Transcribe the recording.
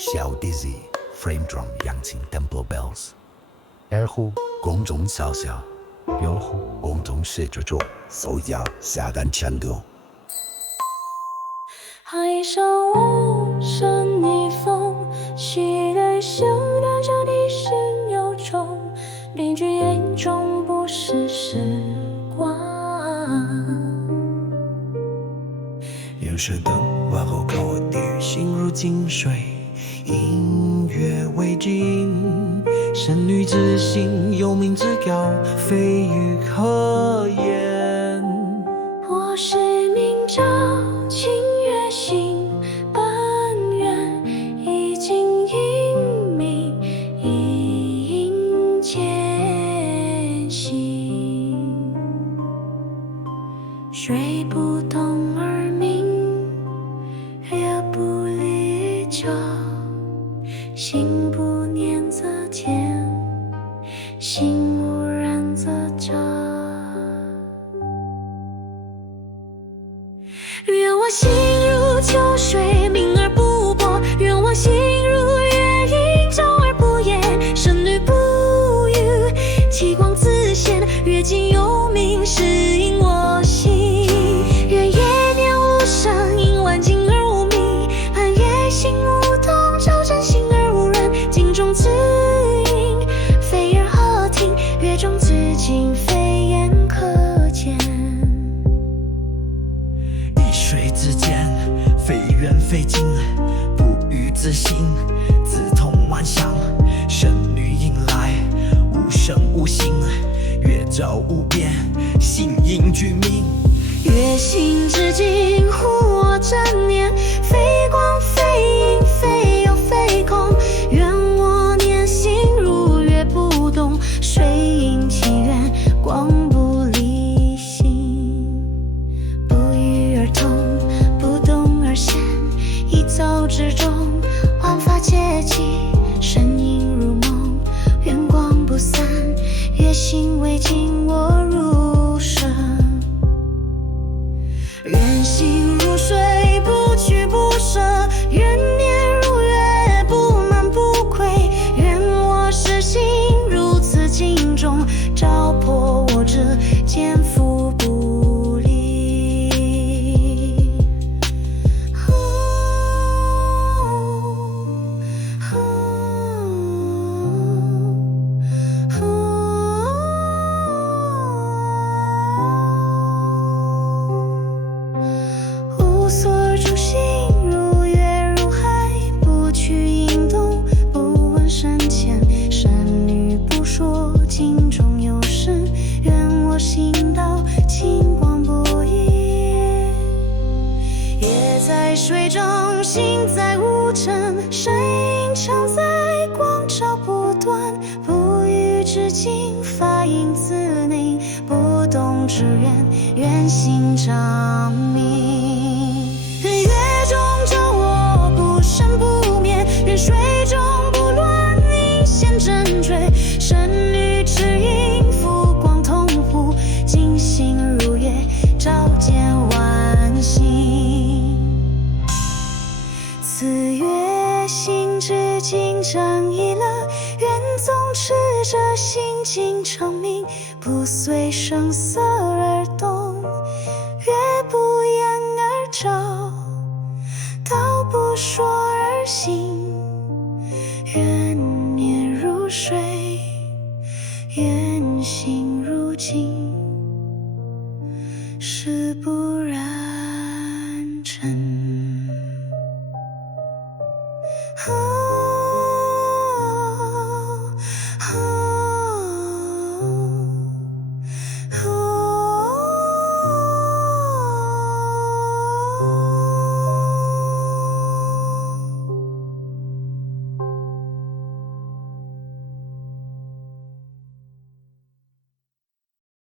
小 Dizzy Frame Drum 扬琴 Temple Bells， 二胡宫中小小，右胡宫中写着着，手摇下蛋强歌。海上无声逆风，溪水修断着的心有种，邻居眼中不是时光。有时的往后看我跌，心如静水，音乐为镜，神女之心，有名之高，非鱼可言。我是明朝清月心，本愿已经英明，一应渐行。水不动而鸣，月不离照，心不念则天，心无染则照。愿我心如秋水，明而不薄；愿我心如月影，照而不言。神女不语，其光自现，月尽幽冥，是因我心。愿夜念无声，应万景而无名；盼月心无动，照真心而无人。镜中自影，非耳可听；月中自镜，非眼可见。一水之间，非远非近，不语自省，自痛万象。神女迎来，无声无形，月照无边，心应俱明。月行至今，护我真念，非光非影，非有非空。愿我念心如月不动，水影其源，光不离心。不语而通，不动而现，一走之中，万法皆起，身影如梦，愿光不散，月行未尽，我入神。愿心如水，不屈不舍；愿念如月，不满不愧。愿我是心如此镜中，照破我执，肩负不离。无所住心如月如海，不去引动，不问深浅。神女不说，镜中有声。愿我心到清光不移。月在水中，心在无尘，身影常在，光照不断。不语之境，法音自凝，不动之缘，愿心长明。愿月中照我，不生不灭；愿水中不乱，应现真坠。神女指引，浮光通湖，镜心如月，照见万星。此月行至今正已了，愿纵持着心境成明，不随声色而动，月不言而照，道不说而行。愿念如水，愿心如镜，是不染。